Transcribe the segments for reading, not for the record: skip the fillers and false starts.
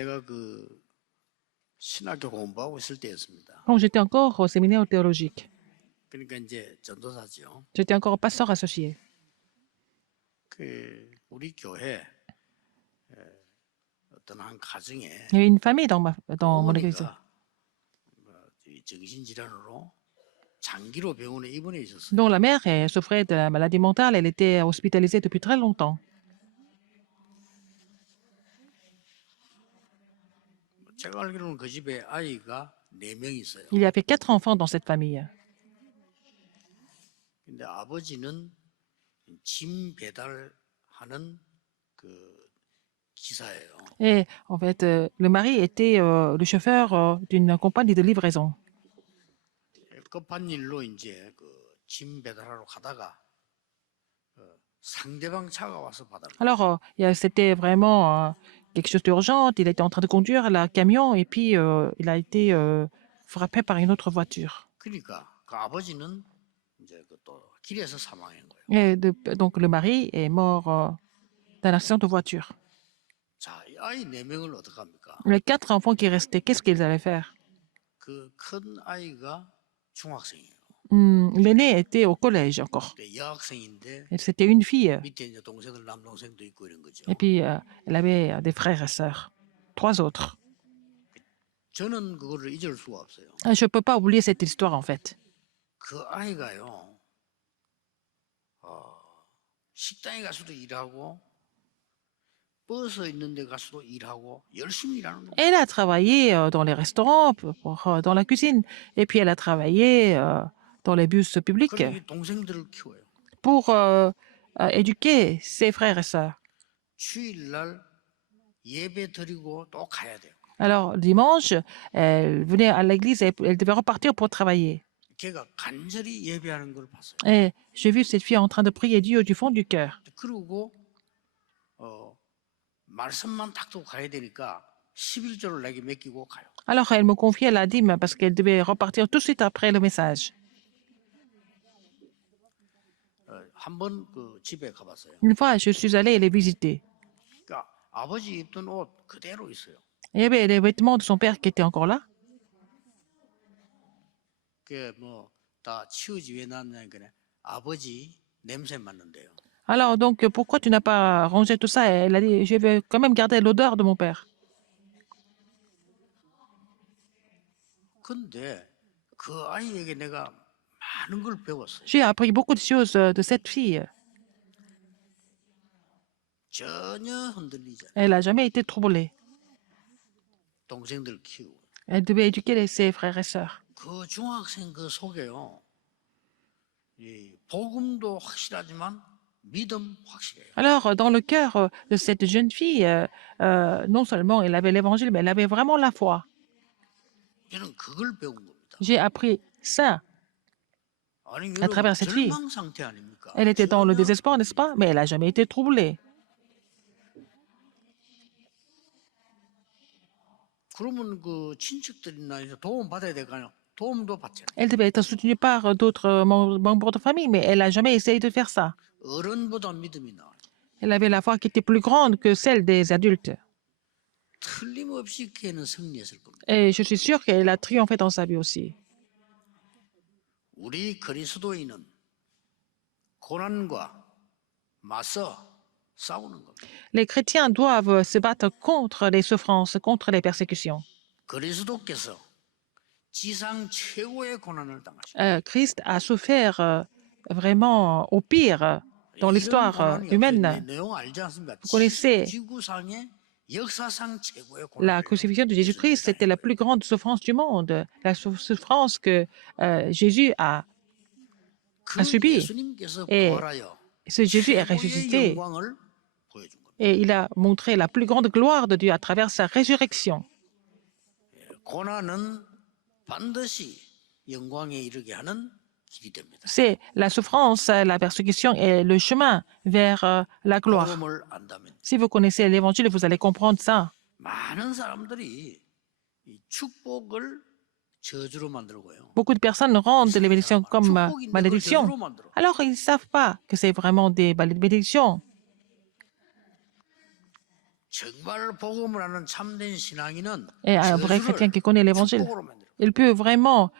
제가 그 신학교 공부하고 있을 때였습니다. Quand j'étais encore au séminaire théologique, 그러니까 이제 전도사죠. j'étais encore pasteur associé. 그 우리 교회 어떤 한 가정에 Il y avait une famille dans mon église. 어머니가 이 정신질환으로 장기로 병원에 입원해 있었어요. Dont la mère souffrait de la maladie mentale. Elle était hospitalisée depuis très longtemps. 제가 알기로는 그 집에 아이가 4명 있어요. Il y avait 4 enfants dans cette famille. 근데 아버지는 짐 배달하는 그 기사예요. Et en fait, le mari était le chauffeur d'une compagnie de livraison. 급한 일로 이제 그 짐 배달하러 가다가 상대방 차가 와서 받아요. Alors, c'était vraiment quelque chose d'urgent. Il était en train de conduire le camion et puis il a été frappé par une autre voiture. 그러니까 그 아버지는 이제 그또 길에서 사망한 거예요. Et donc, le mari est mort d'un accident de voiture. 자, 이 아이 4명을 어떡합니까? Les 4 enfants qui restaient, qu'est-ce qu'ils allaient faire? 그 큰 아이가 중학생이에요. L'aîné était au collège encore. 근데 여학생인데 Et c'était une fille. 밑에 이제 동생들 남동생도 있고 이런 거죠. Et puis, elle avait des frères et sœurs. 3 autres. 저는 그거를 잊을 수가 없어요. Je ne peux pas oublier cette histoire, en fait. 그 아이가요. 식당에 가서도 일하고 버스 있는 데 가서도 일하고 열심히 일하는 거예요. Elle a travaillé dans les restaurants, dans la cuisine. Et puis, elle a travaillé dans les bus publics 그리고 이 동생들을 키워요. pour éduquer ses frères et sœurs. 주일날 예배 드리고 또 가야 돼요. Alors, dimanche, elle venait à l'église et elle devait repartir pour travailler. 걔가 간절히 예배하는 걸 봤어요. Et j'ai vu cette fille en train de prier Dieu du fond du cœur. 그리고 말씀만 딱 두고 가야 되니까 11조를 내게 맡기고 가요. Alors, elle me confiait la dîme parce qu'elle devait repartir tout de suite après le message. 한번 그 집에 가봤어요. Une fois, je suis allée les visiter. 그러니까 아버지 입던 옷 그대로 있어요. Il y avait les vêtements de son père qui étaient encore là. 그게 뭐 다 치우지 왜 놨냐니까 아버지 냄새 맡는데요. Alors, donc, pourquoi tu n'as pas rangé tout ça? Elle a dit, je vais quand même garder l'odeur de mon père. 근데 그 아이에게 내가 많은 걸 배웠어요. J'ai appris beaucoup de choses de cette fille. 전혀 흔들리지 않아요. Elle n'a jamais été troublée. 동생들 키우고. Elle devait éduquer ses frères et sœurs. 그 중학생 그 속에요. 이 복음도 확실하지만 믿음 확실해요. Alors, dans le cœur de cette jeune fille, non seulement elle avait l'évangile, mais elle avait vraiment la foi. 저는 그걸 배운 겁니다. J'ai appris ça 아니, à travers cette fille. 절망 상태 아닙니까? Elle était dans le 전혀. désespoir, n'est-ce pas? Mais elle n'a jamais été troublée. 그러면 그 친척들이나 이제 도움 받아야 될까요? 도움도 받잖아요. Elle devait être soutenue par d'autres membres de famille, mais elle n'a jamais essayé de faire ça. 어른보다 믿음이 나와요. Elle avait la foi qui était plus grande que celle des adultes. 틀림없이 걔는 승리했을 겁니다. Et je suis sûre qu'elle a triomphé dans sa vie aussi. 우리 그리스도인은 고난과 맞서 싸우는 겁니다. Les chrétiens doivent se battre contre les souffrances, contre les persécutions. 그리스도께서 지상 최고의 고난을 당하셨습니다. Christ a souffert vraiment au pire dans l'histoire humaine. 내용 알지 않습니까? Vous connaissez 지구상의 역사상 최고의 la 고난을 crucifixion de Jésus-Christ, c'était la plus grande souffrance du monde, la souffrance que Jésus a 그 subi. 예수님께서 Et 부활하여 ce Jésus est 최고의 ressuscité 영광을 보여준 겁니다. et il a montré la plus grande gloire de Dieu à travers sa résurrection. 고난은 반드시 영광에 이르게 하는 길이 됩니다. C'est la souffrance, la persécution et le chemin vers la gloire. 복음을 안다면 Si vous connaissez l'évangile, vous allez comprendre ça. 많은 사람들이 이 축복을 저주로 만들고요. Beaucoup de personnes rendent les bénédictions comme 축복인데 그걸 malédiction. 저주로 만들어. Alors, ils ne savent pas que c'est vraiment des bénédictions. 정말 복음을 아는 참된 신앙인은 Et un vrai chrétien 저주를 qui connaît l'évangile, 축복으로 만들어. il peut vraiment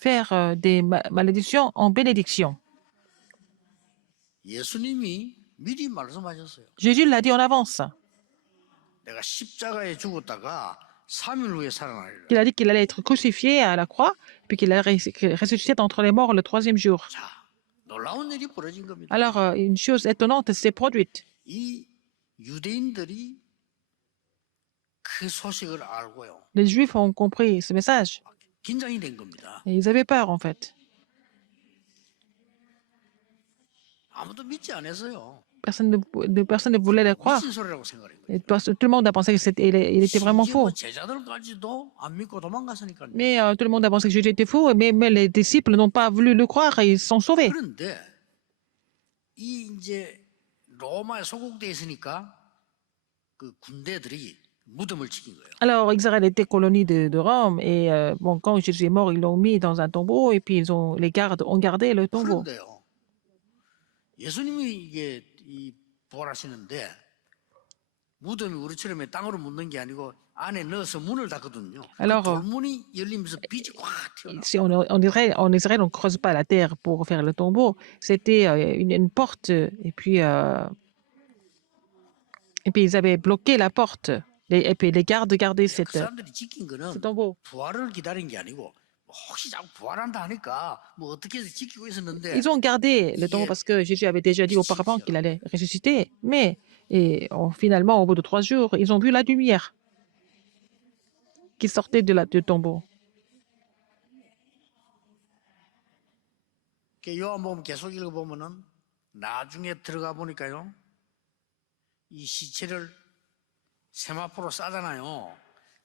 faire des malédictions en bénédiction. 예수님이 미리 말씀하셨어요. Jésus l'a dit en avance. 내가 십자가에 죽었다가 3일 후에 살아나리라. Il a dit qu'il allait être crucifié à la croix, puis qu'il allait ressusciter d'entre les morts le troisième jour. 자, 놀라운 일이 벌어진 겁니다. Alors, une chose étonnante s'est produite. 이 유대인들이 그 소식을 알고요. Les Juifs ont compris ce message. 긴장이 된 겁니다. Et ils avaient peur, en fait. 아무도 믿지 않았어요. Personne ne voulait les croire. 미친 소리라고 생각한 거예요. Et tout le monde a pensé qu'il était vraiment 심지어 faux. 제자들까지도 안 믿고 도망갔으니까요. Mais tout le monde a pensé que Jésus était faux, mais les disciples n'ont pas voulu le croire et ils se sont sauvés. 그런데 이 이제 로마에 소국돼 있으니까 그 군대들이 무덤을 지킨 거예요. Alors, Israël était colonie de Rome et bon, quand Jésus est mort, ils l'ont mis dans un tombeau et puis les gardes ont gardé le tombeau. 그런데요, 예수님이 이게 이 부활하시는데 무덤이 우리처럼 땅으로 묻는 게 아니고 안에 넣어서 문을 닫거든요. Alors, 그 돌문이 열리면서 빛이 꽉 튀어나와요. Si en Israël, on ne creuse pas la terre pour faire le tombeau. C'était une porte et puis ils avaient bloqué la porte. Et puis les gardes gardaient 그 사람들이 지킨 ce 거는 tombeau. 부활을 기다린 게 아니고 혹시 자꾸 부활한다 하니까 뭐 어떻게 해서 지키고 있었는데 Ils ont gardé le tombeau parce que Jésus avait déjà dit auparavant qu'il allait ressusciter. Mais finalement, au bout de 3 jours, ils ont vu la lumière qui sortait du tombeau. 요한복음 계속 읽어보면은 나중에 들어가 보니까요, 이 시체를 세마포로 싸잖아요.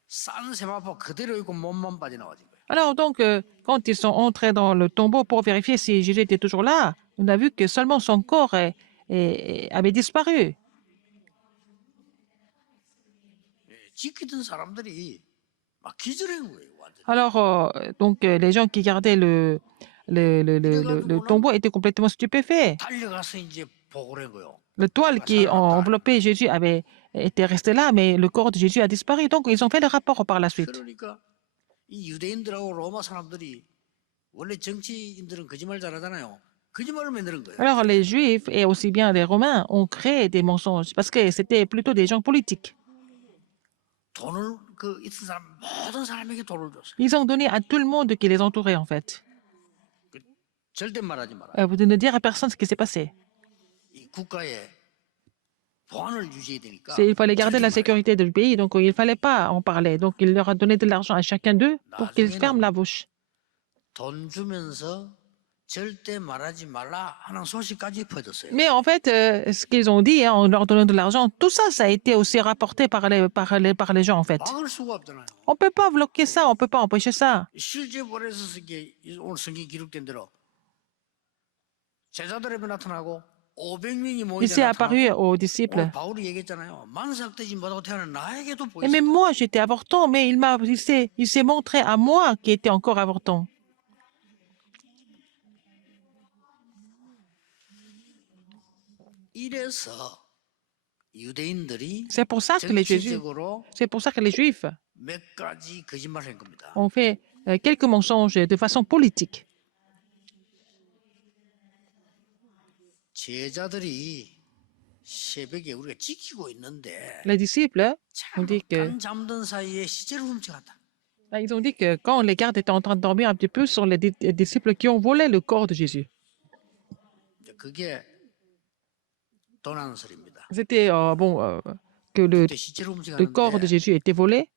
싼 세마포 그대로 있고 몸만 빠져나와진 거예요. Alors donc, quand ils sont entrés dans le tombeau pour vérifier si Jésus était toujours là, on a vu que seulement son corps avait disparu. 지키던 사람들이 막 기절한 거예요. 완전. Alors, donc, les gens qui gardaient le tombeau étaient complètement stupéfaits. 달려가서 이제 보고를 한 거예요. Le toile qui enveloppait Jésus avait été resté là, mais le corps de Jésus a disparu. Donc, ils ont fait le rapport par la suite. 그러니까 이 유대인들하고 로마 사람들이 원래 정치인들은 거짓말 잘하잖아요. 거짓말을 만드는 거예요. Alors, les Juifs et aussi bien les Romains ont créé des mensonges parce que c'était plutôt des gens politiques. 돈을 그 있던 사람 모든 사람에게 돈을 줬어요. Ils ont donné à tout le monde qui les entourait, en fait. 절대 말하지 마라. Vous ne dire à personne ce qui s'est passé. 이 국가의 보안을 유지해야 되니까. Il fallait garder la sécurité du pays, donc il ne fallait pas en parler. Donc, il leur a donné de l'argent à chacun d'eux pour qu'ils ferment la bouche. 돈 주면서 절대 말하지 말라 하는 소식까지 퍼졌어요. Mais en fait, ce qu'ils ont dit en leur donnant de l'argent, tout ça, ça a été aussi rapporté par les gens, en fait. 막을 수가 없잖아요. On ne peut pas bloquer ça, on ne peut pas empêcher ça. 실제 보내서 이게 오늘 성경 기록된 대로 제자들에게 나타나고 500명이 Il 모이다 s'est apparu 나타나고 aux disciples. 오늘 바울이 얘기했잖아요. 만삭되지 못하고 태어난 나에게도 Et même 보였어요. moi, j'étais avortant, mais il s'est montré à moi qui était encore avortant. 이래서 유대인들이 C'est pour ça que 정치적으로 les Juifs 몇 가지 거짓말을 한 겁니다. ont fait quelques mensonges de façon politique. 제자들이 새벽에 우리가 지키고 있는데 Les disciples ont dit que 잠깐 잠든 사이에 시체를 훔쳐갔다. ils ont dit que quand les gardes étaient en train de dormir un petit peu, ce sont les disciples qui ont volé le corps de Jésus. 그게 도난설입니다. C'était que 그때 시체를 le corps de 훔쳐갔는데 Jésus était volé.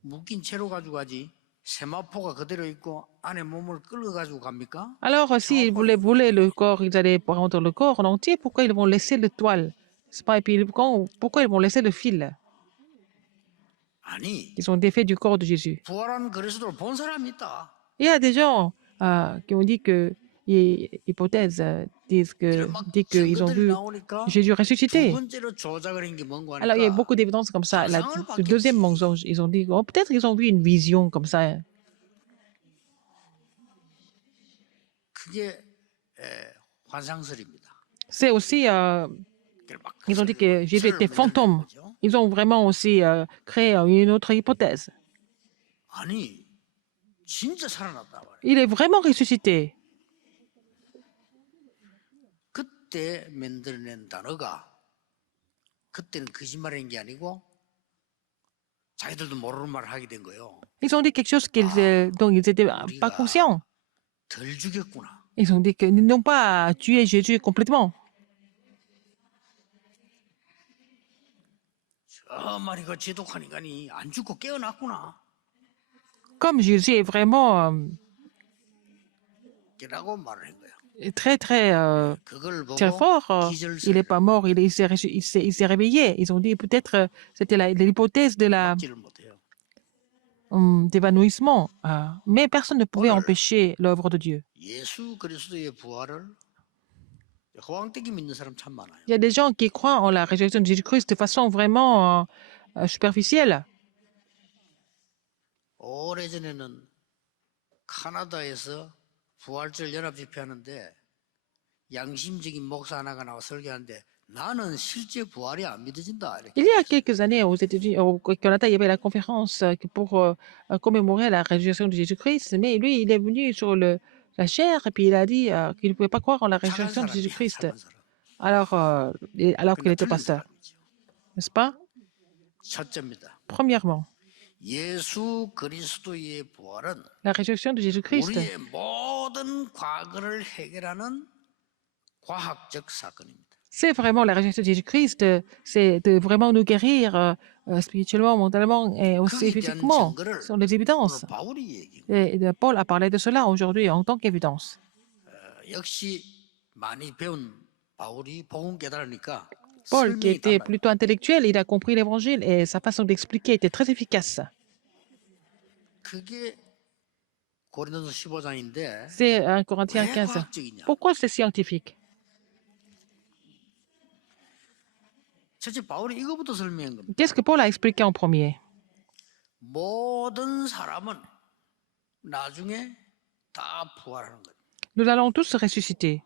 묶인 채로 가지고 가지 세마포가 그대로 있고 안에 몸을 끌어 가지고 갑니까? Alors, s'ils voulaient voler le corps, ils allaient prendre le corps en entier. Pourquoi ils vont laisser le toile? C'est pas, et puis, pourquoi ils vont laisser le fil? 아니 Ils ont défait du corps de Jésus. 부활한 그리스도를 본 사람이 있다. Il y a des gens qui ont dit que, hypothèses, disent qu'ils ont 증거들이 vu 나오니까 Jésus 두 ressuscité. 번째로 조작을 한 게 뭔가 Alors, il y a 하니까 beaucoup d'évidences comme ça. 상상을 Le deuxième 받겠지. mensonge, ils ont dit, oh, peut-être ils ont vu une vision comme ça. 그게 환상설입니다. C'est aussi, 그걸 막 ils ont dit que Jésus était fantôme. 거죠. Ils ont vraiment aussi créé une autre hypothèse. 아니, 진짜 살아났단 말이에요. Il est vraiment ressuscité. 그때 만들어낸 단어가 그때는 거짓말인 게 아니고 자기들도 모르는 말을 하게 된 거예요. Ils ont dit quelque chose dont ils n'étaient pas 우리가 conscients. 덜 죽였구나. Ils ont dit qu'ils n'ont pas tué Jésus complètement. 저 말이 그 지독한 인간이 안 죽고 깨어났구나. Comme Jésus est vraiment 라고 말을 한 거예요. très, très, 그걸 très 보고 fort, il n'est 기절설을 pas mort, il s'est réveillé. Ils ont dit peut-être c'était l'hypothèse de 막지를 못해요. d'évanouissement. Mais personne ne pouvait 오늘 empêcher l'œuvre de Dieu. 예수 그리스도의 부활을 허황되게 믿는 사람 참 많아요. Il y a des gens qui croient en la résurrection de Jésus-Christ de façon vraiment superficielle. 오래전에는 카나다에서 부활절 연합 집회하는데 양심적인 목사 하나가 나와 설교하는데 나는 실제 부활이 안 믿어진다. 이렇게. Il y a quelques années aux États-Unis, au Canada, il y avait la conférence pour commémorer la résurrection de Jésus-Christ. Mais lui, il est venu sur la chair et puis il a dit qu'il ne pouvait pas croire en la 착한 résurrection de 사람이야, Jésus-Christ. 착한 사람. Alors qu'il 그러나 était 틀린 pasteur, 사람이죠. n'est-ce pas? 첫째입니다. Premièrement, 예수 그리스도의 부활은 la résurrection de Jésus-Christ, 우리의 모든 과거를 해결하는 과학적 사건입니다. c'est vraiment la résurrection de Jésus-Christ, c'est de vraiment nous guérir spirituellement, mentalement et aussi 거기에 대한 physiquement. 증거를 Ce sont des évidences. 오늘 바울이 얘기해요. Et Paul a parlé de cela aujourd'hui en tant qu'évidence. 역시 많이 배운 바울이 복음 깨달으니까 Paul, qui 설명이 était 달라요. plutôt intellectuel, il a compris l'évangile et sa façon d'expliquer était très efficace. 그게 고린도서 15장인데 C'est 1 Corinthiens 왜 15. 과학적이냐? Pourquoi c'est scientifique? 첫째 바울이 이거부터 설명한 겁니다. Qu'est-ce que Paul a expliqué en premier? 모든 사람은 나중에 다 부활하는 거예요. Nous allons tous ressusciter.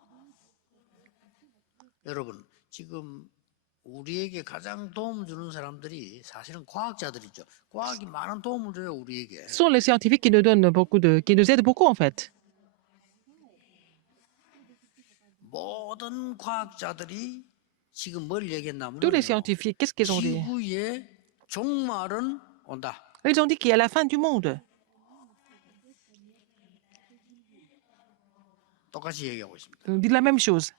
여러분 지금 우리에게 가장 도움을 주는 사람들이 사실은 과학자들이죠. 과학이 많은 도움을 줘요 우리에게. Ce sont les scientifiques qui nous donnent qui nous aident beaucoup en fait. 모든 과학자들이 지금 뭘 얘기했냐면 Tous les scientifiques, qu'est-ce qu'ils ont dit? 지구의 종말은 온다. Ils ont dit qu'il y a la fin du monde. 똑같이 얘기하고 있습니다. Ils ont dit la même chose.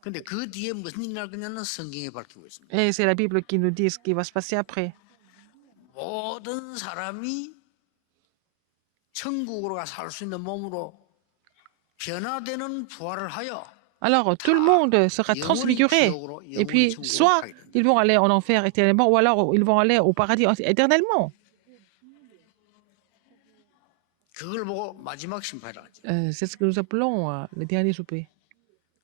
근데 그 뒤에 무슨 일이 날 거냐는 성경에 밝히고 있습니다. Et c'est la Bible qui nous dit ce qui va se passer après. 모든 사람이 천국으로 가 살 수 있는 몸으로 변화되는 부활을 하여 Alors, tout le monde sera transfiguré. Et puis, soit ils vont aller en enfer éternellement, ou alors ils vont aller au paradis éternellement. 그걸 보고 마지막 심판이라고 하죠. C'est ce que nous appelons le dernier souper,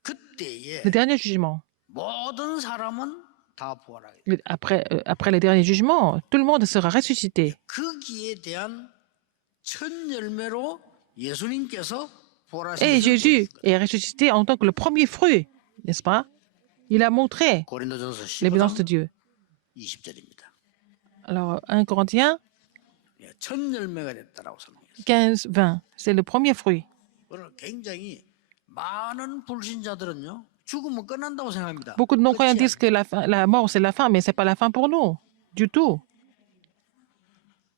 그때에 le dernier jugement. 모든 사람은 다 부활하게 돼. Après le dernier jugement, tout le monde sera ressuscité. 거기에 대한 첫 열매로 예수님께서 Et 부활하신 Jésus est ressuscité en tant que le premier fruit, n'est-ce pas? Il a montré 고린도전서 l'évidence de 15장 Dieu. 20절입니다. Alors, 1 Corinthiens 첫 열매가 됐다라고 설명했어요. 15, 20, c'est le premier fruit. 그러나 굉장히 많은 불신자들은요 죽으면 끝난다고 생각합니다. Beaucoup de non-croyants 끝이 disent que la mort, c'est la fin, mais ce n'est pas la fin pour nous, du tout.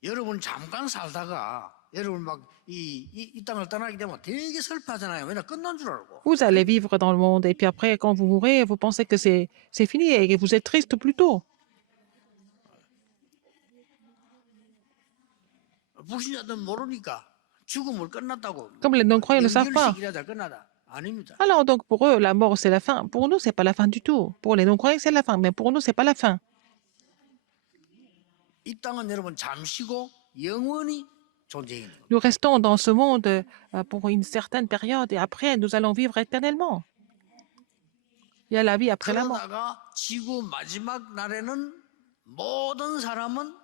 여러분 잠깐 살다가 여러분 막 이 땅을 떠나게 되면 되게 슬퍼하잖아요. 왜냐 끝난 줄 알고. Vous allez vivre dans le monde et puis après, quand vous mourrez, vous pensez que c'est fini et que vous êtes triste plus tôt. 불신자들은 모르니까 죽음을 끝났다고. Comme les non-croyants ne savent pas. 연결식이라다 끝나다. 아닙니다. Alors donc pour eux, la mort, c'est la fin. Pour nous, c'est pas la fin du tout. Pour les non-croyants, c'est la fin, mais pour nous, c'est pas la fin. 이 땅은 여러분 잠시고 영원히 존재하는 거예요. Nous restons dans ce monde pour une certaine période et après, nous allons vivre éternellement. Il y a la vie après la mort. 그러다가 지구 마지막 날에는 모든 사람은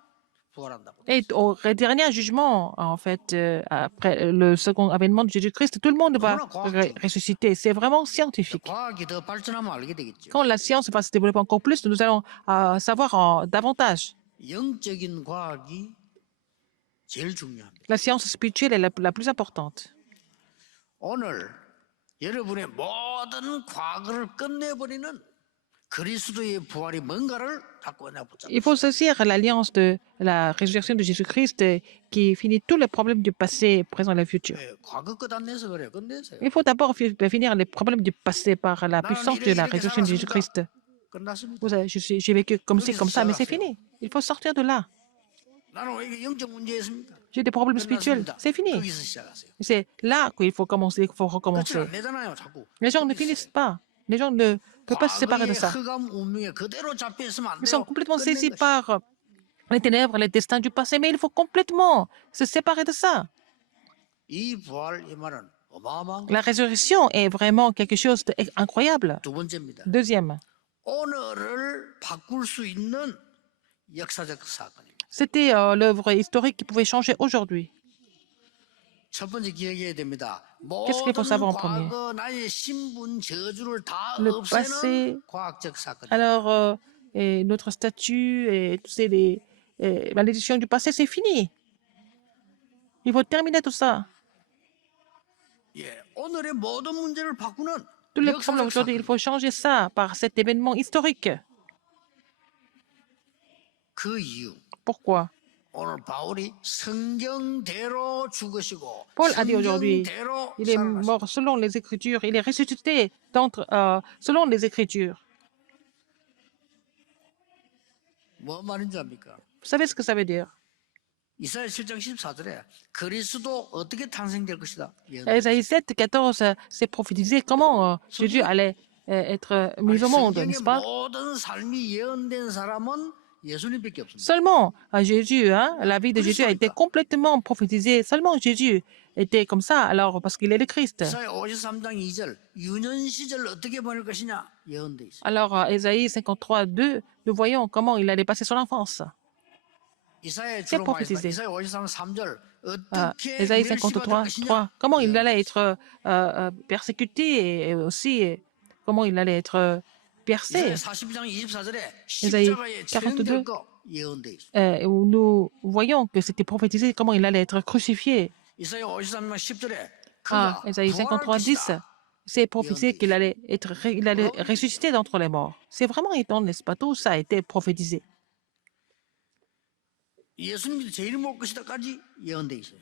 부활한다고. Et au dernier jugement, en fait, après le second avènement de Jésus-Christ, tout le monde va 너무나 과학적이에요. ressusciter. C'est vraiment scientifique. 과학이 더 발전하면 알게 되겠죠. Quand la science va se développer encore plus, nous allons savoir davantage. 영적인 과학이 제일 중요합니다. La science spirituelle est la plus importante. 오늘 여러분의 모든 과거를 끝내버리는 그리스도의 부활이 뭔가를 갖고 붙잡고 Il faut saisir l'alliance de la résurrection de Jésus-Christ qui finit tous les problèmes du passé, présent et futur. 과거 끝 안 내서 그래요. 끝내세요. Il faut d'abord finir les problèmes du passé par la puissance de la résurrection de Jésus-Christ. 끝났습니다. Vous savez, j'ai vécu comme ci, comme ça, mais c'est fini. Il faut sortir de là. 나는 왜 이게 영적 문제 있습니까? J'ai des problèmes spirituels. 끝났습니다. C'est fini. 거기서 시작하세요. C'est là qu'il faut commencer, qu'il faut 끝을 recommencer. 안 내잖아요, 자꾸. Les gens ne finissent pas. Les gens ne peuvent pas se séparer de 과거의 ça. 흑암 운명에 그대로 잡혀 있으면 안 Ils sont 돼요. complètement 끝낸 saisis 것이. par les ténèbres, les destins du passé, mais il faut complètement se séparer de ça. 이 부활 이 말은 어마어마한 La résurrection est vraiment quelque chose d'incroyable. 두 번째입니다. Deuxième, 오늘을 바꿀 수 있는 역사적 사건입니다. c'était l'œuvre historique qui pouvait changer aujourd'hui. 첫 번째 기억해야 됩니다. Qu'est-ce qu'il faut 모든 savoir en premier? 과거 나의 신분 저주를 다 Le 없애는 passé, 과학적 사건. alors et notre statut et toutes ces malédictions du passé, c'est fini. Il faut terminer tout ça. 예, 오늘의 모든 문제를 바꾸는 Tous les problèmes 역사적 aujourd'hui, il 사건. faut changer ça par cet événement historique. 그 이유 Pourquoi? 오늘 바울이 성경대로 죽으시고 Paul a dit aujourd'hui, 성경대로 il est 살아나셨다. mort selon les Écritures, il est ressuscité selon les Écritures. 뭐 말인지 압니까? Vous savez ce que ça veut dire? 이사야 7장 14절에 그리스도 어떻게 탄생될 것이다. 예. Ésaïe 7, 14, c'est prophétisé comment Jésus allait être mis au monde, 성경의 n'est-ce pas? 모든 삶이 예언된 사람은 예수님밖에 없습니다. Seulement Jésus, hein, la vie de Jésus a été complètement prophétisée. Seulement Jésus était comme ça, alors parce qu'il est le Christ. 이사야 53장 2절 유년 시절 어떻게 보낼 것이냐 예언돼 있어요. Alors Ésaïe 53, 2, nous voyons comment il allait passer son enfance. 이사야 C'est 주로 prophétisé. 말했습니다. 이사야 53장 3절 Ah, 어떻게 Ésaïe 멸시받을 53, 것이냐 3, comment il allait 예언돼 être persécuté et aussi comment il allait être percé. 이사야 42장 24절에 Ésaïe 십자가에 42, 처형될 거 예언돼 있어요. où nous voyons que c'était prophétisé comment il allait être crucifié. 이사야 53장 10절에 Ah, 그가 Ésaïe 부활할 53, 10, 것이다. c'est prophétisé qu'il allait il allait ressusciter d'entre les morts. C'est vraiment étonnant, n'est-ce pas? Tout ça a été prophétisé. 예수님이 제일 못 것이다까지 예언돼 있어요.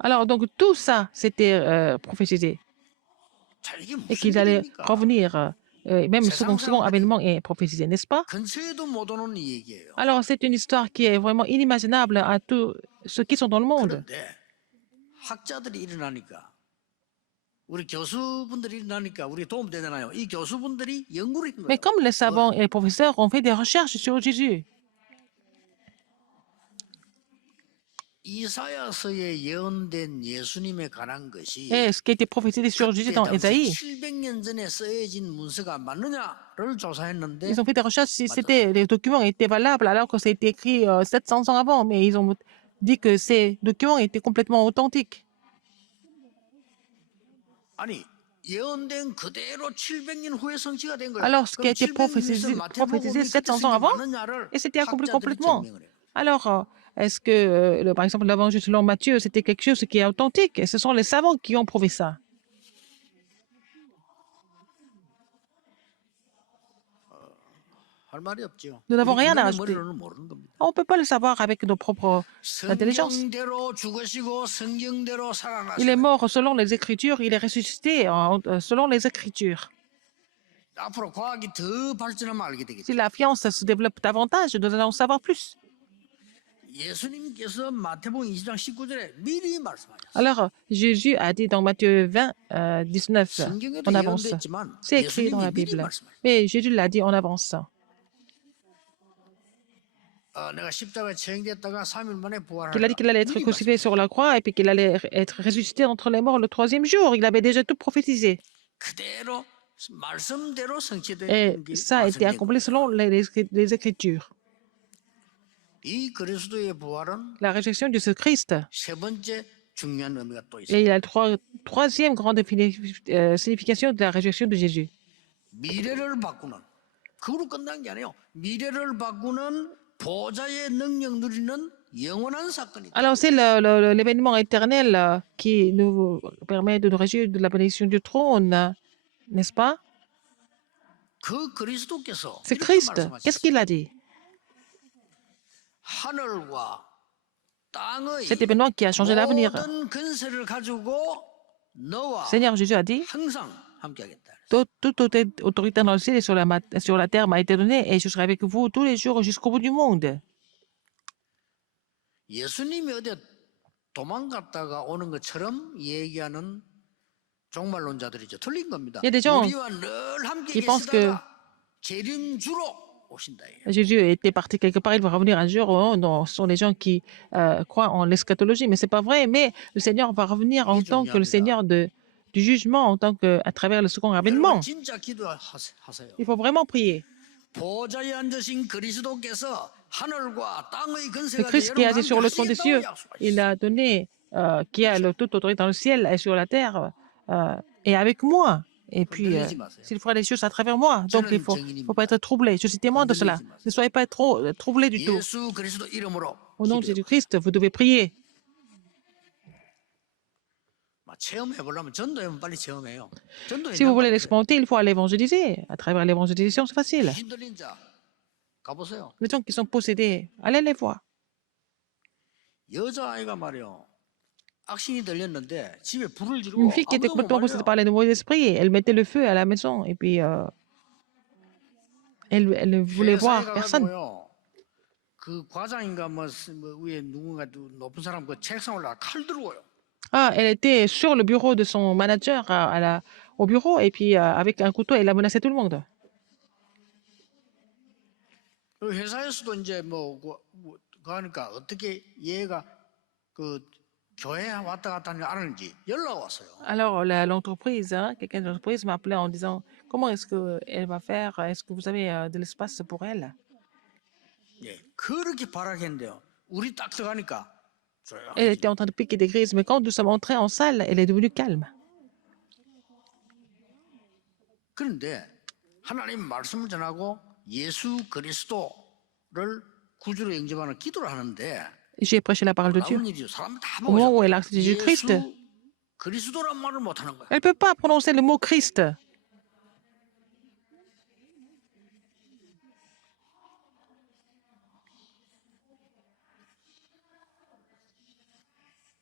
Alors, donc, tout ça, c'était prophétisé. 자, 이게 Et 무슨 qu'il allait 일입니까? revenir. Même le second avènement est prophétisé, n'est-ce pas? 근처에도 못 오는 얘기예요. Alors, c'est une histoire qui est vraiment inimaginable à tous ceux qui sont dans le monde. 그런데 학자들이 일어나니까 우리 교수분들이 일어나니까 우리 도움 되잖아요. 이 교수분들이 연구를 했는 Mais 거예요. comme les savants et les professeurs ont fait des recherches sur Jésus, 이사야서에 예언된 예수님에 관한 것이 et ce qui a été prophétisé sur Jésus 그때 dans 당시 Ésaïe, 700년 전에 쓰여진 문서가 맞느냐를 조사했는데 ils ont fait des recherches si les documents étaient valables alors que ça a été écrit 700 ans avant, mais ils ont dit que ces documents étaient complètement authentiques. 아니 예언된 그대로 700년 후에 성취가 된 거예요. Alors, ce qui a été 그럼 700년 prophétisé, 후에 마태복음이 700 ans avant, 맞느냐를 et c'était accompli 학자들이 complètement. 증명을 해요. Alors, est-ce que, par exemple, l'évangile selon Matthieu, c'était quelque chose qui est authentique? Et ce sont les savants qui ont prouvé ça. 할 말이 없죠. Nous n'avons rien à 인간의 ajouter. 머리로는 모르는 겁니다. On ne peut pas le savoir avec nos propres intelligences. 성경대로 죽으시고 성경대로 Il est 살아나시고 mort selon les Écritures, il est ressuscité selon les Écritures. 앞으로 과학이 더 발전하면 알게 되겠죠. Si la science se développe davantage, nous allons en savoir plus. 예수님께서 마태복음 20장 19절에 미리 말씀하셨어요. Alors, Jésus a dit dans Matthieu 20, 19, 성경에도 en avance. 예언됐지만 C'est écrit dans la 예수님이 미리 Bible. 말씀하셨어요. Mais Jésus l'a dit en avance. 내가 십자가에 처형됐다가 3일 만에 Qu'il a dit 부활하리라. qu'il allait être 미리 crucifié sur la croix et puis qu'il allait être ressuscité entre les morts le troisième jour. Il avait déjà tout prophétisé. 그대로 말씀대로 성취된 Et 게 ça a été 완성된 accompli 거예요. selon les Écritures. 이 그리스도의 부활은 La réjection de ce Christ. 세 번째 중요한 의미가 또 Et 있습니다. il y a la troisième grande signification de la réjection de Jésus. 미래를 바꾸는 그로 끝난 게 아니에요. 미래를 바꾸는 보좌의 능력 누리는 영원한 사건이다. Alors, c'est l'événement éternel qui nous permet de nous réjouir de la bénédiction du trône, n'est-ce pas? 그 그리스도께서 C'est 이렇게 Christ. Qu'est-ce 말씀하셨어요. qu'il a dit? 하늘과 땅의 Cet événement qui a changé l'avenir. 모든 근세를 가지고 너와 Seigneur Jésus a dit, 항상 함께하겠다. toute autorité dans le ciel et sur la terre m'a été donnée et je serai avec vous tous les jours jusqu'au bout du monde. 예수님이 어디 도망갔다가 오는 것처럼 얘기하는 종말론자들이죠. 틀린 겁니다. Il y a des gens 우리와 늘 함께 qui pensent 계시다가 재림주로 오신다. Jésus était parti quelque part, il va revenir un jour. Oh, non, ce sont les gens qui croient en l'eschatologie, mais c'est pas vrai. Mais le Seigneur va revenir en tant que le Seigneur du jugement, en tant que à travers le second avènement. 여러분 진짜 기도하세요. Il faut vraiment prier. 보좌에 앉으신 그리스도께서 하늘과 땅의 Le 근세가 Christ qui est assis sur le trône des cieux, il a donné, qui a toute autorité dans le ciel et sur la terre, est avec moi. Et puis, s'il fera des choses à travers moi, donc il faut pas être troublé. Je suis témoin de cela. Ne soyez pas trop troublés du tout. 예수 그리스도 이름으로 Au nom de Jésus-Christ, vous devez prier. 체험해 보려면 전도하면 빨리 체험해요. Si vous voulez l'expérimenter, il faut aller évangéliser. À travers l'évangélisation, c'est facile. 귀신 들린 자 가보세요. Les gens qui sont possédés, allez les voir. 여자아이가 말이요. 악신이 들렸는데 집에 불을 지르고 Une fille qui était 아무도 못 complètement possédée 말려. par les mauvais esprits, elle mettait le feu à la maison et puis elle ne voulait voir 회사에 personne. 가가지고요. 그 과장인가 뭐 위에 누군가 높은 사람 그 책상 올라가 칼 들고요. Ah, elle était sur le bureau de son manager au bureau et puis avec un couteau, elle a menacé tout le monde. 그 회사에서도 이제 그러니까 어떻게 얘가 그 교회 왔다 갔다 하는 걸 아는지 연락 왔어요. Alors, l'entreprise, quelqu'un de l'entreprise m'a appelé en disant comment est-ce qu'elle va faire? Est-ce que vous avez de l'espace pour elle? 예, 그렇게 바라겠는데요. 우리 딱 들어가니까 Elle 조용해지. était en train de piquer des grises, mais quand nous sommes entrés en salle, elle est devenue calme. 그런데 하나님 말씀을 전하고 예수 그리스도를 구주로 영접하는 기도를 하는데 J'ai prêché la parole de Dieu. 남은 일이죠. 사람 다 Au moment où 보고 elle a accepté Jésus-Christ, 예수 그리스도란 말을 못 하는 거야. elle ne peut pas prononcer le mot Christ.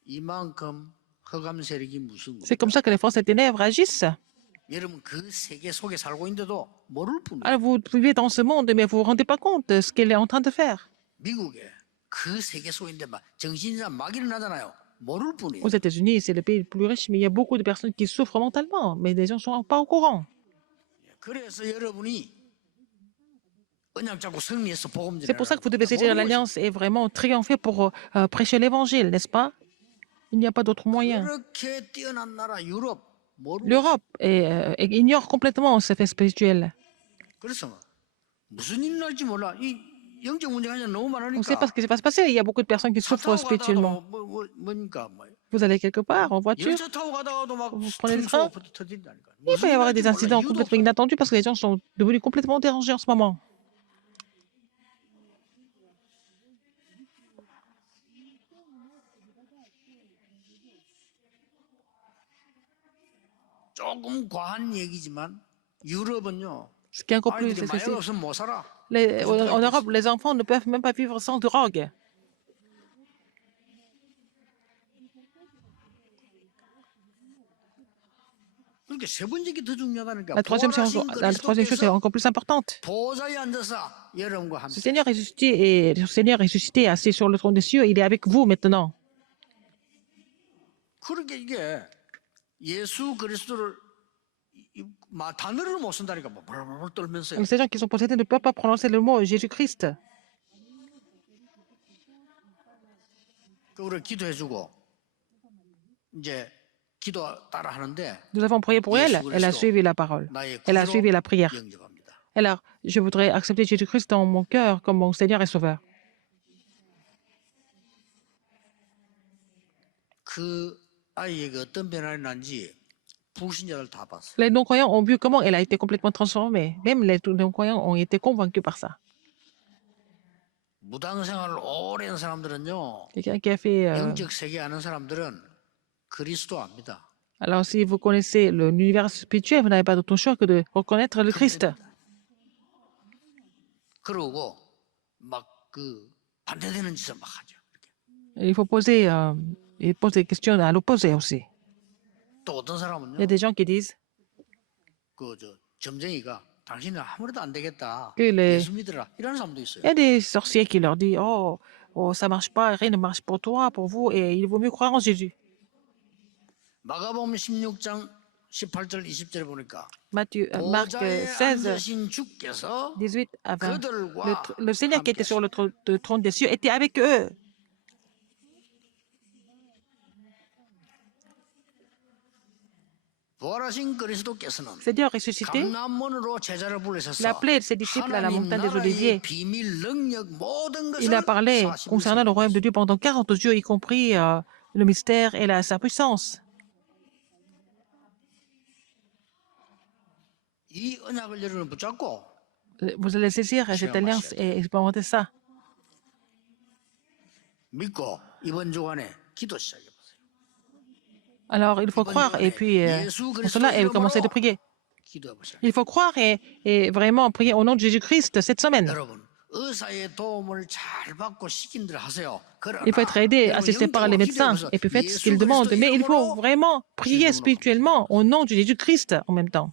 이만큼 흑암 세력이 무슨 C'est 겁니까? comme ça que les forces des ténèbres agissent. 여러분 그 세계 속에 살고 있는데도 모를 뿐이에요. Alors, vous vivez dans ce monde, mais vous ne vous rendez pas compte de ce qu'elle est en train de faire. 미국에 그 세계 속에 있는데 막 정신이나 막 일어나잖아요. 모를 뿐이에요. Aux États-Unis, c'est le pays le plus riche, mais il y a beaucoup de personnes qui souffrent mentalement, mais les gens ne sont pas au courant. 그래서 여러분이 언약 잡고 승리해서 복음 C'est pour ça que vous devez 전하라고. saisir 모르고 l'alliance et vraiment triompher pour prêcher l'évangile, n'est-ce pas? Il n'y a pas d'autre moyen. 그렇게 뛰어난 나라 유럽 모르고 L'Europe ignore complètement ce fait spirituel. 그래서 무슨 일 날지 몰라. 이 영적 문제가 그냥 너무 On ne sait pas 많으니까 ce qui va se passer. Il y a beaucoup de personnes qui 차 souffrent 타고 가다가도 spirituellement. 뭐니까 뭐 Vous allez quelque part en voiture, 열차 타고 가다가도 막 Vous prenez le 스트레스 train? 터진다니까. il peut y avoir des incidents complètement inattendus parce que les gens sont devenus complètement dérangés en ce moment. 조금 과한 얘기지만 유럽은요. Ce qui est encore plus 아이들이 마약 excessif. 없으면 못 살아. En Europe, les enfants ne peuvent même pas vivre sans drogue. 그러니까 세 번째 게 더 중요하다니까. La troisième chose est encore plus importante. 보좌에 앉아서 여러분과 Ce 함께 Seigneur ressuscité le Seigneur ressuscité assis sur le trône des cieux, il est avec vous maintenant. 그렇게 이게 예수 그리스도를 단어를 못 쓴다니까 뭐 벌벌 떨면서요. Donc, ces gens qui sont possédés ne peuvent pas prononcer le mot Jésus-Christ. 그 우리 기도해주고 이제 기도 따라 하는데 Nous avons prié pour elle. Elle a suivi la parole. 나의 Elle a 구주로 suivi la prière. 영접합니다. Alors, je voudrais accepter Jésus-Christ dans mon cœur comme mon Seigneur et Sauveur. 그 아이에게 어떤 변화가 난지 불신자들 다 봤어요. Les non-croyants ont vu comment elle a été complètement transformée. Même les non-croyants ont été convaincus par ça. 무당 생활을 오래 한 사람들은요, Quelqu'un qui a fait... 영적 세계 아는 사람들은 그리스도 압니다. Alors, si vous connaissez l'univers spirituel, vous n'avez pas d'autre choix que de reconnaître le Christ. 그러고 막 그 반대되는 짓을 막 하죠. Et il faut poser, il pose des questions à l'opposé aussi. 또 어떤 Il y a 사람은요, des gens qui disent 그 점쟁이가 당신은 아무래도 안 되겠다. que 예수 믿으라. 이런 사람도 있어요. il y a des sorciers qui leur disent oh, ça marche pas, rien ne marche pour toi, pour vous, et il vaut mieux croire en Jésus. 마가복음 16장 18절 20절에 보니까 Marc 보좌에 16, 앉으신 주께서 18 à 20. 그들과 Le Seigneur qui était 함께 sur le trône des cieux était avec eux. 부활하신 그리스도께서는 C'est Dieu ressuscité. 감람문으로 제자를 불러셔서 L'appelait ses disciples à la 하나님 montagne des 나라의 Oliviers. 비밀 능력 모든 Il a 것을 parlé 40일 concernant le royaume de Dieu pendant 40 jours, y compris le mystère et sa puissance. 이 언약을 여러분 붙잡고 Vous allez saisir cette alliance et expérimenter ça. 믿고 이번 주간에 기도 시작해 보세요. Alors, il faut croire et puis pour cela, et commencer de prier. 기도해 보세요. Il faut croire et vraiment prier au nom de Jésus-Christ cette semaine. 여러분 의사의 도움을 잘 받고 시킨 대로 하세요. Il faut être aidé, assisté par les médecins et puis faites ce qu'ils demandent. Mais il faut vraiment prier spirituellement au nom de Jésus-Christ en même temps.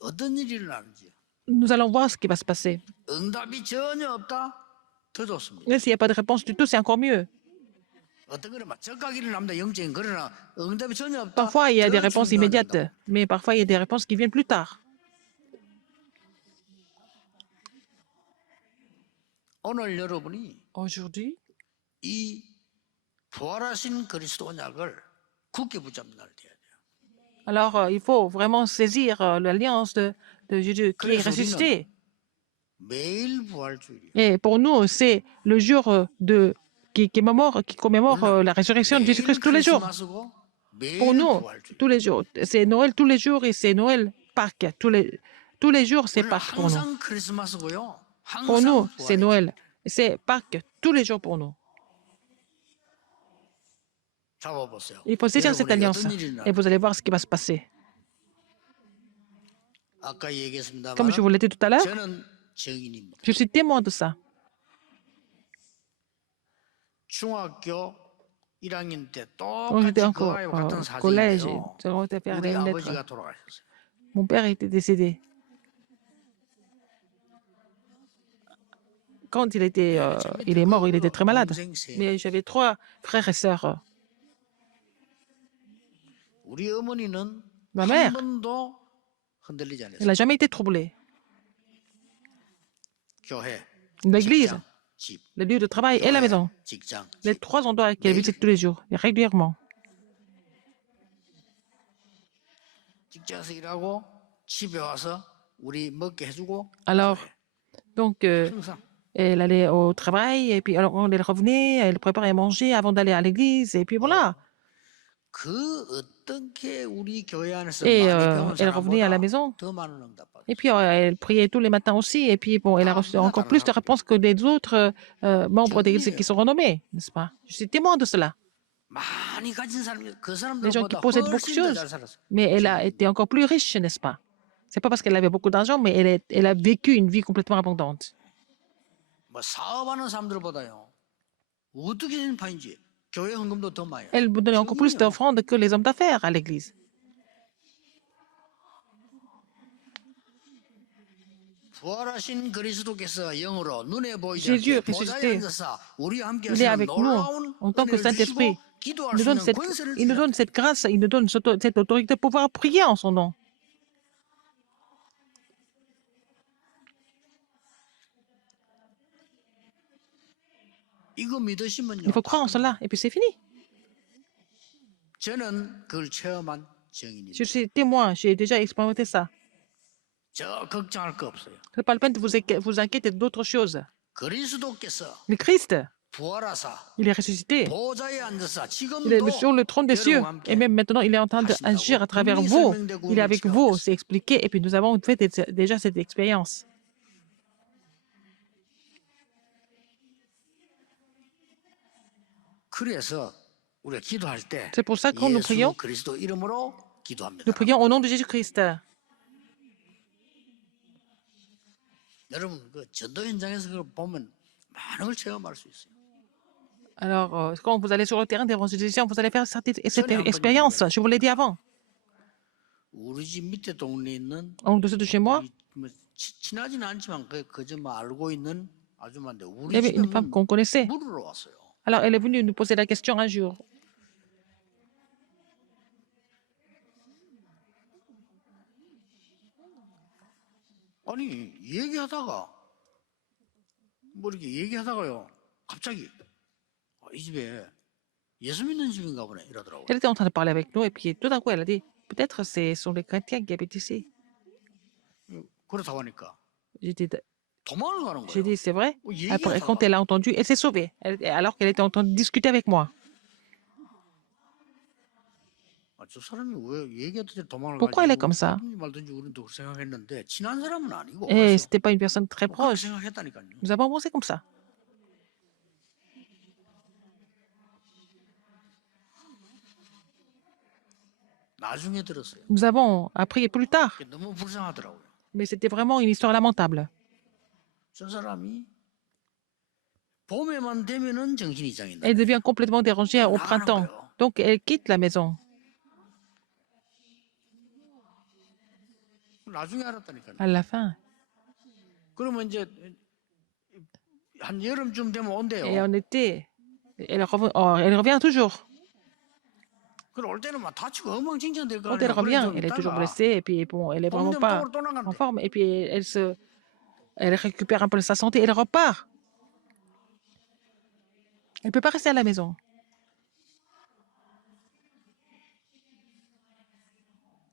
어떤 일이 일어나는지. Nous allons voir ce qui va se passer. 응답이 전혀 없다. 더 좋습니다. Mais s'il n'y a pas de réponse du tout, c'est encore mieux. 어떤 거는 막 적각이 일어납니다. 영적인 그러나 응답이 전혀 없다. Parfois, il y a des 더 réponses 중요한 immédiates, 응답. mais parfois, il y a des réponses qui viennent plus tard. 오늘 여러분이 Aujourd'hui, 이 부활하신 그리스도 언약을 굳게 붙잡는 날이 돼야 돼요. alors il faut vraiment saisir l'alliance de Jésus qui est ressuscité. 매일 부활주일이에요. Et pour nous, c'est le jour qui commémore la résurrection de Jésus-Christ tous les jours. 크리스마스고 매일 Pour nous, 부활주일. tous les jours. C'est Noël tous les jours et c'est Noël Pâques. Tous les jours, c'est 우리는 Pâques pour nous. 항상 크리스마스고요. Pour nous, 항상 c'est 부활이에요. Noël. C'est Pâques tous les jours pour nous. 잡아보세요. Il faut saisir cette 여러분이 alliance 어떤 일이 et vous allez voir ce qui va se passer. 아까 얘기했습니다만 Comme je vous l'ai dit tout à l'heure, 저는 증인입니다. je suis témoin de ça. 중학교 1학년 때 Quand j'étais 똑같이 encore 그와 같은 au collège, 사진인데요. j'ai rencontré faire 우리 une lettre. 아버지가 돌아가셨어요. Mon père était décédé. Quand il est mort, il était très malade. Mais j'avais 3 frères et sœurs. 우리 어머니는 Ma 한 mère, 번도 흔들리지 elle 않았어요. n'a jamais été troublée. 교회, L'église, 직장, 집, le lieu de travail et la maison. 직장. Les 3 endroits qu'elle visite tous les jours, et régulièrement. 직장에서 일하고 집에 와서 우리 먹게 해주고 Alors, donc, 항상 elle allait au travail, et puis alors, quand elle revenait, elle préparait à manger avant d'aller à l'église, et puis voilà. 그 어떻게 우리 교회 안에서 Et 많이 배운 elle revenait à la 사람보다 maison. 더 많은 응답 받았어요. Et puis, elle priait tous les matins aussi. Et puis, bon, elle a reçu encore plus de réponses que les autres membres d'église qui sont renommés, n'est-ce pas? Je suis témoin de cela. 많이 가진 사람이 그 Les gens qui 사람들보다 possèdent beaucoup de 훨씬 더 choses. 잘 살았어요. Mais elle a été encore plus riche, n'est-ce pas? C'est pas parce qu'elle avait beaucoup d'argent, mais elle a vécu une vie complètement abondante. 뭐 사업하는 사람들보다요. 어떻게 된 판인지 교회 헌금도 더 많이. Elle vous donnait encore plus d'offrandes que les hommes d'affaires à l'église. 부활하신 그리스도께서 영으로 눈에 보이지 Jésus 않게 보좌에 ressuscité. 앉아서 우리 함께 Il est 하시는 avec nous 놀라운 en tant que 은혜를 Saint-Esprit. 주시고 기도할 Il nous 수 donne 있는 cette, 권세를 il nous 주셨다. donne cette grâce, il nous donne cette autorité de pouvoir prier en son nom. 이거 믿으시면요. Il faut croire en cela, et puis c'est fini. 저는 그걸 체험한 증인입니다. Je suis témoin, j'ai déjà expérimenté ça. 저 걱정할 거 없어요. Ce n'est pas la peine de vous inquiéter d'autres choses. 그리스도께서 Le Christ, 부활하사 il est ressuscité. 보좌에 앉으사 Il est 지금도 sur le trône des cieux. 여러분과 함께 Et même maintenant, il est en train d'agir à travers 분명히 vous. 설명되고 Il est 오늘 avec vous, c'est 체험하겠습니다. expliqué. Et puis nous avons fait déjà cette expérience. 그래서 우리가 기도할 때 C'est pour ça que quand nous 예수 prions, 그리스도 이름으로 기도합니다. nous prions au nom de Jésus-Christ. 여러분 그 전도 현장에서 그걸 보면 많은 걸 체험할 수 있어요. Alors, quand vous allez sur le terrain d'évangélisation, vous allez faire cette expérience. Je vous l'ai dit avant. 우리 집 밑에 동네에 있는 En dessous de chez moi, 뭐 친하지는 않지만 그저 뭐 알고 있는 아줌마인데 il y 우리 avait 집에 une femme qu'on connaissait. 물으러 왔어요. Alors, elle est venue nous poser la question un jour. 아니 얘기하다가 뭐 이렇게 얘기하다가요 갑자기 이 집에 예수 믿는 집인가 보네 이러더라고요. Elle était en train de parler avec nous et puis tout d'un coup, elle a dit, peut-être ce sont les chrétiens qui habitent ici. 그렇다고 하니까 J'ai dit, 도망을 가는 j'ai 거예요. dit, c'est vrai. Après, quand 얘기하다가 elle a entendu, elle s'est sauvée. Alors qu'elle était en train de discuter avec moi. 저 사람이 왜 얘기하듯이 도망을 Pourquoi elle est 가지? comme ça? 하든지 말든지 우리는 또 생각했는데 친한 사람은 아니고 Et 그래서 c'était pas une personne très 그렇게 proche. 생각했다니까요. Nous avons pensé comme ça. 나중에 들었어요. Nous avons appris plus tard. 그게 너무 불쌍하더라고요. Mais c'était vraiment une histoire lamentable. 저 사람이 봄에만 되면은 정신이 이상해요. Elle devient complètement dérangée au printemps. Donc, elle quitte la maison. 나중에 알았다니까요. À la fin. 그러면 이제 한 여름쯤 되면 Et 온대요. en été, elle revient toujours. 그럼 올 때는 막 다치고 엉망진창 될거 Quand elle 아니에요. revient, elle est toujours blessée. Et puis, bon, elle est vraiment pas 봄되면 또 en 나간대. forme. Et puis, elle récupère un peu de sa santé. Elle repart. Elle ne peut pas rester à la maison.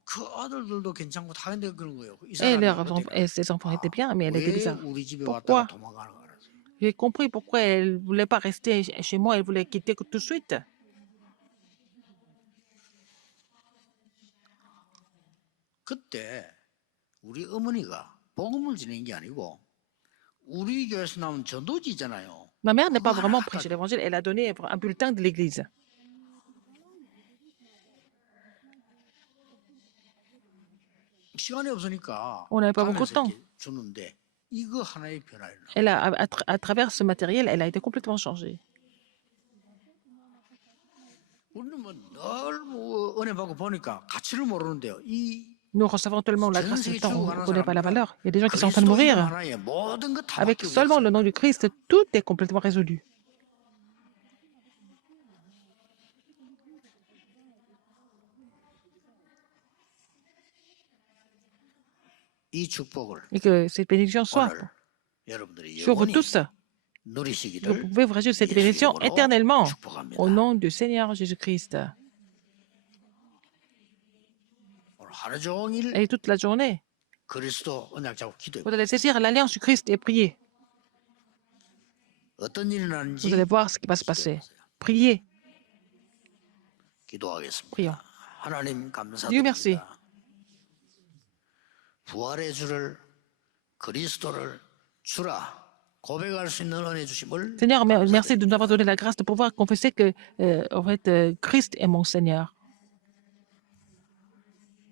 그 아들들도 괜찮고 다 했는데 그런 거예요. 이 Et 사람이 ses enfants étaient bien, mais elle était 왜 bizarre. 우리 집에 Pourquoi? 왔다가 도망가는 거라. J'ai compris pourquoi elle ne voulait pas rester chez moi. Elle voulait quitter tout de suite. 그때 우리 어머니가 복음을 지낸 게 아니고 우리 교회에서 나온 전도지잖아요. Ma mère n'a pas vraiment prêché l'évangile. Elle a donné un bulletin de l'église. 시간이 없으니까 On n'avait pas beaucoup de 가면서 temps. 이렇게 주는데 이거 하나의 변화예요. Elle à travers ce matériel, elle a été complètement changée. 우리는 뭐늘 은혜 받고 보니까 가치를 모르는데요. Nous recevons tellement la grâce du temps, on ne connaît pas la valeur. Il y a des gens qui sont en train de mourir. 하나에 모든 것다 Avec seulement le nom du Christ, tout est complètement résolu. 이 축복을 Et que cette bénédiction soit 오늘 여러분들이 sur vous 영원히 tous. Vous 누리시기를 pouvez vous réjouir de cette 예수 bénédiction 이름으로 éternellement. 축복합니다. Au nom du Seigneur Jésus-Christ. 오늘 하루 종일 Et toute la journée, 그리스도 언약 잡고 기도해. vous allez saisir l'alliance du Christ et prier. 어떤 일이 나는지 Vous allez voir ce qui va se passer. Priez. 기도하겠습니다. Prions. 하나님 Dieu merci. 감사드립니다. 부활의 주를 그리스도를 주라 고백할 수 있는 은혜 주심을 Seigneur, merci de nous 감사드립니다. avoir donné la grâce de pouvoir confesser que en fait, Christ est mon Seigneur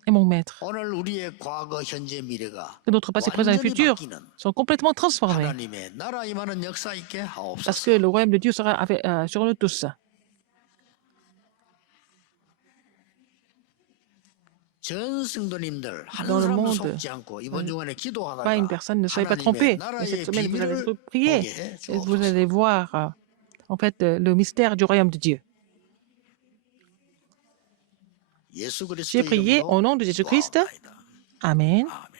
et mon Maître. 오늘 우리의 과거, 현재, 미래가 Que notre passé, présent et 완전히 futur 바뀌는 sont complètement transformés. 하나님의 나라 임하는 역사 있게 Parce que 하옵소서. le royaume de Dieu sera sur nous tous. 전 성도님들 한 Dans le 사람도 monde, 속지 않고 이번 주간에 기도하다가 Pas une personne, ne soyez pas 하나님의 trompés. Mais 나라의 cette semaine, vous allez 비밀을 prier. 보게 해 Et vous 주옵소서. allez voir, en fait, le mystère du royaume de Dieu. 예수 그리스도 J'ai prié 이름으로 au nom de Jésus-Christ. 기도하옵나이다. Amen. 아멘.